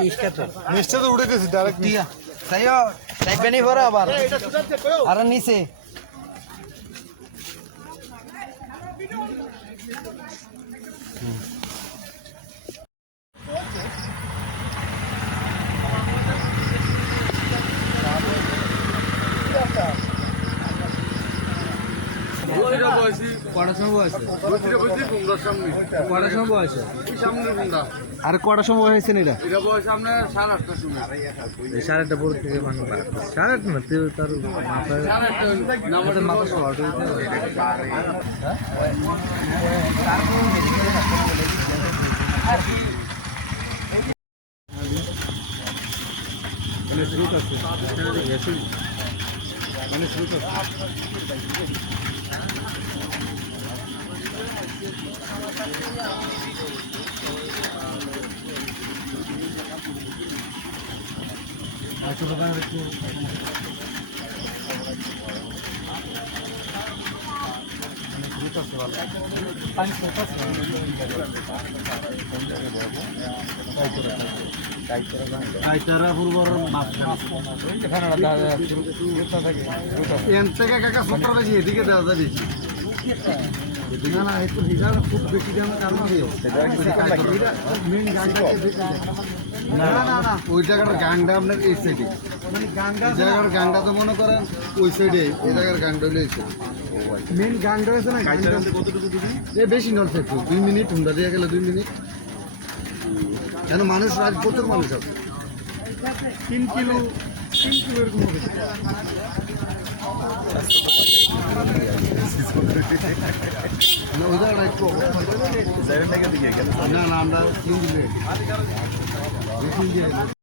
নিচটা তো উড়ে গেছে ডাইরেক্ট টিয়া তাইও টাইপে নি পরে আবার আর নিচে কটার সময় আছে কটার সময় আছে আর কটার সময় হয়েছে এটা সাড়ে আটটা পর থেকে সাড়ে আটটা না তার মাথায় মাথা শর্ট এদিকে দেওয়া যায় না একটু খুব বেশি দামের কারণ মেন গানটাকে না না না ওই জায়গাটার গানটা আপনার এই সাইডে মানে জায়গার গানটা তো মনে করেন ওই সাইডে এই জায়গার গানটা হলো এই সাইডে মেন গানটা হয়েছে না এ বেশি নল থাকতো 2 মিনিট হুন্ডা দিয়ে গেলে 2 মিনিট কেন মানুষ রাত প্রচুর মানুষ আছে 3 কিলো এরকম হবে না ওই জায়গাটা একটু না না আমরা 3 দিন